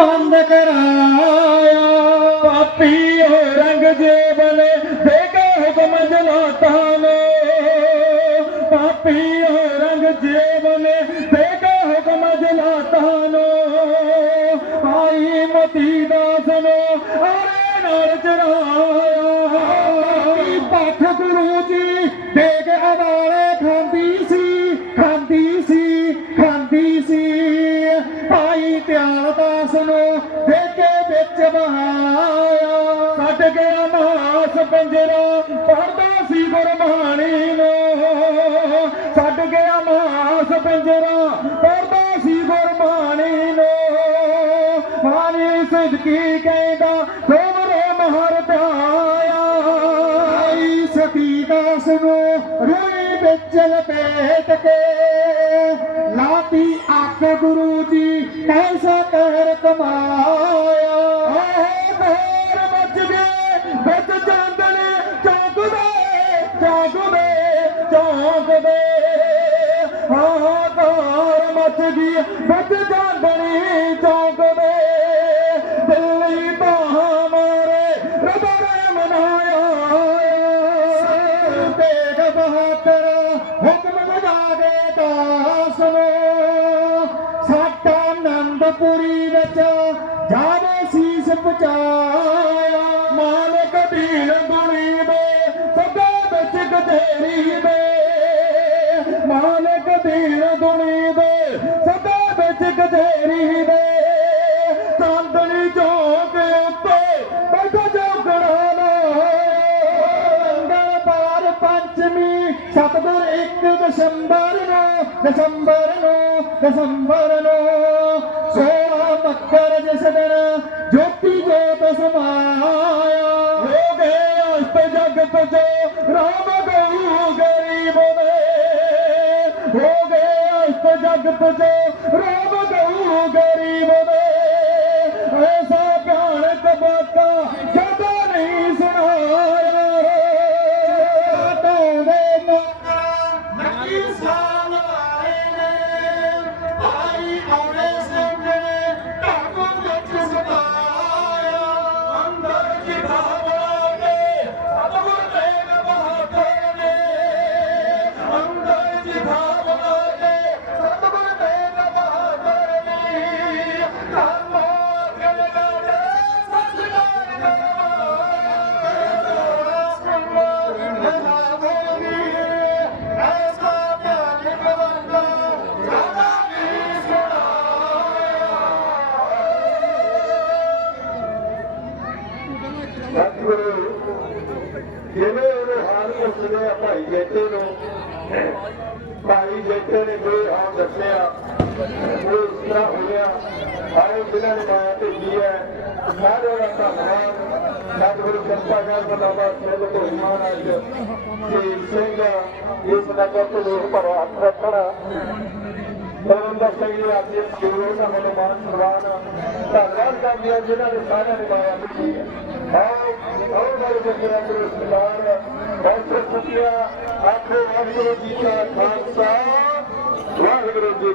ਬੰਦ ਕਰਾਇਆ। ਪਾਪੀ ਹੋ ਰੰਗ ਜੇਬਲ ਦੇਗਾ ਹੁਕਮ ਜਲਾਤਾ ਨੇ। ਪਾਪੀ ਹੋ ਰੰਗ ਜੇਬਲ ਦੇਗਾ ਹੁਕਮ ਜਲਾਤਾ ਨੇ। ਆਈ ਮਤੀ ਦਾਸ ਨੂੰ ਆਰੇ ਨਾਲ ਚਰਾਇਆ। ਪਾਠ ਗੁਰੂ ਜੀ ਦੇਗ ਅਵਾਲੇ ਖਾਂਦੀ ਭਾਈ ਧਿਆਨ ਦਾਸ ਨੂੰ ਦੇਗੇ ਵਿੱਚ ਬਹਾਇਆ। ਕੱਢ ਗਿਆ ਮਾਸ ਪੰਜਰਾ ਪੜਦਾ ਸੀ ਗੁਰਬਾਣੀ ਨੂੰ। ਛੱਡ ਗਿਆ ਮਾਸ ਪੰਜਰਾ ਪੜਦਾ ਸੀ ਗੁਰਬਾਣੀ ਨੂੰ। ਹਾਨੀ ਸਿੱਧਕੀ ਕਹਿੰਦਾ ਤੋਮਰੇ ਮਹਰ ਧਿਆਇਆ ਆਈ ਸਤੀ ਦਾਸ ਨੂੰ ਰੂਈ ਵਿੱਚ ਲਪੇਟ ਕੇ आपके गुरु जी कैसा कहर कमाया कहर बच गए बच चांदने चौक में चौक में चौक में हाँ कहर मच गई बच चांदने चौक में दिल्ली तो हमारे रबर मनाया तेग बहातर ਆਨੰਦਪੁਰੀ ਵਿੱਚ ਜਾਵੇ ਸੀਸ ਪਚਾਇਆ ਮਾਲਕ ਦੀਨ ਦੁਨੀ ਦੇ ਸਦਾ ਵਿੱਚ ਗਧੇਰੀ ਦੇ ਮਾਲਕ ਦੀਨ ਦੁਨੀ ਦੇ ਸਦਾ ਵਿੱਚ ਗਧੇਰੀ ਦੇ ਚਾਂਦਨੀ ਚੌਕ ਉੱਤੇ ਬੈਠਾ ਚੌਕੜਾ ਲੰਗਰ ਪਾਰ ਪੰਚਮੀ, ਸਤਗੁਰ 1 ਦਸੰਬਰ ਨੂੰ ਦਸੰਬਰ ਨੂੰ ਦਸੰਬਰ ਨੂੰ। ਸੋਲਾ ਮੱਕਰ ਜਿਸ ਦਿਨ ਜੋਤੀ ਜੋਤ ਸਮਾਇਆ ਹੋ ਗਏ ਅਸਤ ਜਗਤ ਜੋ ਰਾਮ ਗਊ ਗਰੀਬ ਦੇ ਹੋ ਗਏ ਅਸਤ ਜਗਤ ਜੋ ਰਾਮ ਗਊ ਗਰੀਬ ਦੇ ਐਸਾ ਭਿਆਨਕ ਬਾਕਾ ਜਿਵੇਂ ਉਹ ਹਾਲ ਪੁੱਛਦੇ ਭਾਈ ਜੇਤੇ ਨੂੰ, ਭਾਈ ਜੇਤੇ ਨੇ ਕੋਈ ਹਾਲ ਦੱਸਿਆ, ਉਹ ਇਸ ਤਰ੍ਹਾਂ ਹੋਇਆ। ਆਏ ਜਿਨ੍ਹਾਂ ਨੇ ਮਾਇਆ ਭੇਜੀ ਹੈ। ਸਾਰਿਆਂ ਦਾ ਧੰਨਵਾਦ। ਸਤਿਗੁਰੂ ਕਿਰਪਾ ਕਰ ਬਤਾਵਾ ਸੇਵ ਕੋ ਇਮਾਨ ਅੱਜ ਤੇ ਸਿੰਘ ਇਸ ਨਗਰ ਤੋਂ ਲੋਕ ਪਰ ਹੱਥ ਰੱਖਣਾ। ਪਰਵੰਦਰ ਸਿੰਘ ਜੀ, ਅੱਜ ਦਾ ਮੈਨੂੰ ਮਾਨ ਸਨਮਾਨ ਧੰਨਵਾਦ ਕਰਦੇ ਹਾਂ ਜਿਨ੍ਹਾਂ ਨੇ ਸਾਰਿਆਂ ਨੇ ਮਾਇਆ ਭੇਜੀ ਹੈ। ਆਓ ਆਓ ਮੇਰੇ ਬੱਚਿਆਂ ਨੂੰ ਸਲਾਮ ਬਹੁਤ ਸ਼ੁਕਰੀਆ। ਆਖੋ ਵਾਹਿਗੁਰੂ ਜੀ ਕਾ ਖਾਲਸਾ। ਵਾਹਿਗੁਰੂ ਜੀ